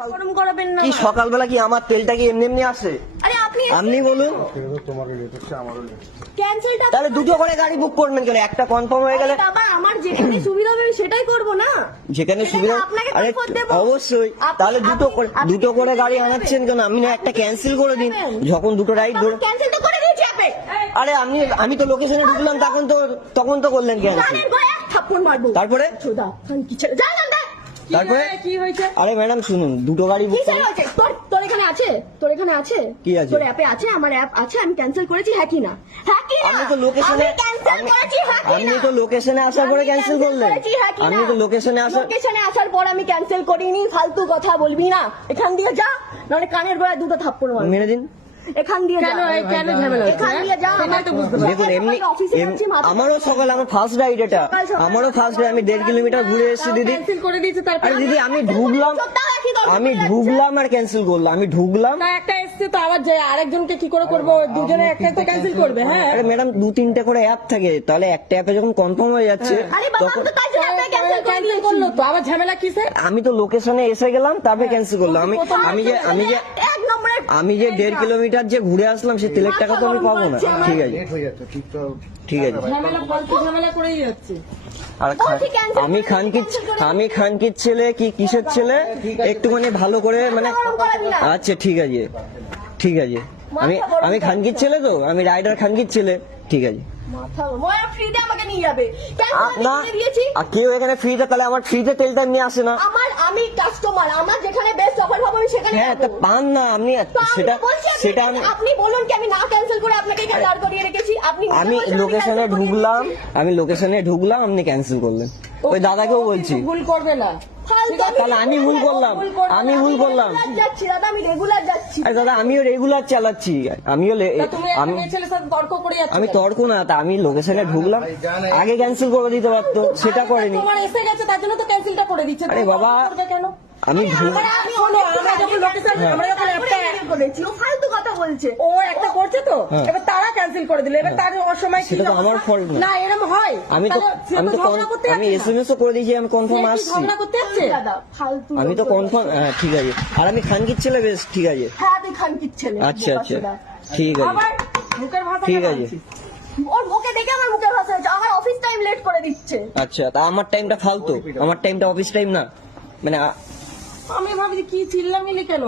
গরম করাবেন না কি সকালবেলা কি আমার তেলটা কি এমনি এমনি আসে? আরে আপনি বলুন। ক্যান্সেলটা তাহলে দুটো করে গাড়ি বুক করবেন কেন? একটা কনফার্ম হয়ে গেলে বাবা আমার যেখানে সুবিধা হবে আমি সেটাই করব না। যেখানে সুবিধা আপনাকে আরে কনফার্ম দেব অবশ্যই। তাহলে দুটো করে গাড়ি আনাচ্ছেন কেন? আমি না একটা ক্যান্সেল করে দিন। যখন দুটো রাইড ধরে ক্যান্সেল তো করে দিয়েছি আপনি। আরে আমি তো লোকেশনে ঢুকলাম তখন তো করলেন ক্যান্সেল। কানের গোড়ায় থাপ্পড় মারবো। তারপরে চোদা খান কি ছেড়ে যা জানতে তারপরে কি হয়েছে? আরে ম্যাডাম শুনুন, দুটো গাড়ি বুক কি স্যার হয়েছে? তোর এখানে আছে? তোর এখানে আছে? কি আছে? তোর অ্যাপে আছে? আমার অ্যাপ আছে, আমি ক্যান্সেল করেছি। হ্যাঁ কি না? হ্যাঁ কি না? আমি তো লোকেশনে আমি ক্যান্সেল করেছি। হ্যাঁ কি না? আপনি তো লোকেশনে আসার পরে আমি ক্যান্সেল করলেন। করেছি, হ্যাঁ কি না? আমি তো লোকেশনে আসার পর আমি ক্যান্সেল করিনি। ফালতু কথা বলবি না। এখান দিয়ে যা, নাহলে কানের গোড়ায় দুটো থাপ্পড় মারবো। মেরে দিন। এখান দিয়ে যা। কেন ঝামেলা? এখান দিয়ে যা। আমার তো বুঝতে পারছি। দেখুন আমারও সকাল আমার ফার্স্ট রাইড এটা, আমারও ফার্স্ট রাইড। আমি 1.5 কিলোমিটার ঘুরে এসেছি দিদি। ক্যান্সেল করে দিয়েছে তারপর। আরে দিদি আমি ঢুকলাম আর ক্যান্সেল করলাম। আমি ঢুকলাম। না একটা এসছে তো আবার যে আরেকজনকে কি করে করবো? দুজনে একটা তো ক্যান্সেল করবে। হ্যাঁ আরে ম্যাডাম 2-3টে করে অ্যাপ থাকে, তাহলে একটা অ্যাপে যখন কনফার্ম হয়ে যাচ্ছে আরে বাবা আমি তো তাই জন্য আপনাকে ক্যান্সেল করে ক্যান্সেল করলো তো আবার ঝামেলা কিসে? আমি তো লোকেশনে এসে গেলাম, তারপরে ক্যান্সেল করলাম। এক নম্বরে আমি যে 1.5 কিলোমিটার যে ঘুরে আসলাম সে তেলের টাকা তো আমি পাবো না। ঠিক আছে ঠিক আছে। ঝামেলা ফালতু ঝামেলা করেই যাচ্ছে। আর আমি খানকির ছেলে কি কিসের ছেলে একটুখানি ভালো করে মানে আচ্ছা ঠিক আছে ঠিক আছে। আমি খানকির ছেলে তো, আমি রাইডার খানকির ছেলে। ঠিক আছে মাথা মোয়া ফ্রিতে আমাকে নিয়ে যাবে। না ক্যান্সেল দিয়েছি। আর কেউ এখানে ফ্রিতে, তাহলে আমার ফ্রিতে তেলটা এমনি আসে না। আমি কাস্টমার, আমার যেখানে বেস্ট অফার পাবো আমি সেখানে হ্যাঁ তা যাবো। পান না আপনি তো আমি সেটা তো বলছি সেটা আমি আপনি বলুন কি আমি না ক্যান্সেল করে আপনাকে এখানে দাঁড় করিয়ে রেখেছি। আপনি নিজে আমি বলছেন লোকেশনে cancel করিয়ে ঢুকলাম দিয়েছি। আমি লোকেশনে ঢুকলাম আপনি ক্যান্সেল করলেন। ওই দাদাকেও বলছি ভুল করবে না। ফালতু তাহলে আমি ভুল করলাম। আমি ভুল করলাম। রেগুলার যাচ্ছি দাদা, আমি রেগুলার যাচ্ছি। আরে দাদা আমিও রেগুলার চালাচ্ছি। তা তুমি একটা মেয়ে ছেলের সাথে তর্ক করে যাচ্ছ আমি কেন? তর্ক না, তা আমি লোকেশনে ঢুকলাম, আগে ক্যান্সেল করে দিতে পারতো, সেটা করেনি। তোমার এসে গেছে তার জন্য তো ক্যান্সেলটা করে দিচ্ছে। আরে তুমি বাবা, তর্ক করবে কেন? আমি শোনো, আমরা যখন লোকেশন আমরা যখন একটা করেছি ও ফালতু কথা বলছে। ও একটা করছে তো হ্যাঁ। এবার তারা ক্যান্সেল করে দিল। এবার তার অসময় কি সেটা তো আমার অবস্থা? fault না। না এরকম হয়। আমি তো তাহলে সে তো ঝগড়া করতে আমি যাচ্ছে না। এসএমএস ও করে দিয়েছি, আমি কনফার্ম সে কি আসছি। ঝগড়া করতে যাচ্ছে? দাদা ফালতু আমি তো লোক। কনফার্ম ঠিক আছে। আর আমি খানকির ছেলে, বেশ ঠিক আছে। হ্যাঁ আমি খানকির ছেলে। আচ্ছা আচ্ছা ঠিক আছে আবার মুখের ভাষা ঠিক কেন আছে। আনছিস? ওর মুখে দেখে আমার মুখে ভাষা হচ্ছে। আমার অফিস টাইম লেট করে দিচ্ছে। আচ্ছা তা আমার টাইমটা ফালতু, আমার টাইমটা অফিস টাইম না মানে আমি ভাবছি কি চিল্লামিলি কেন?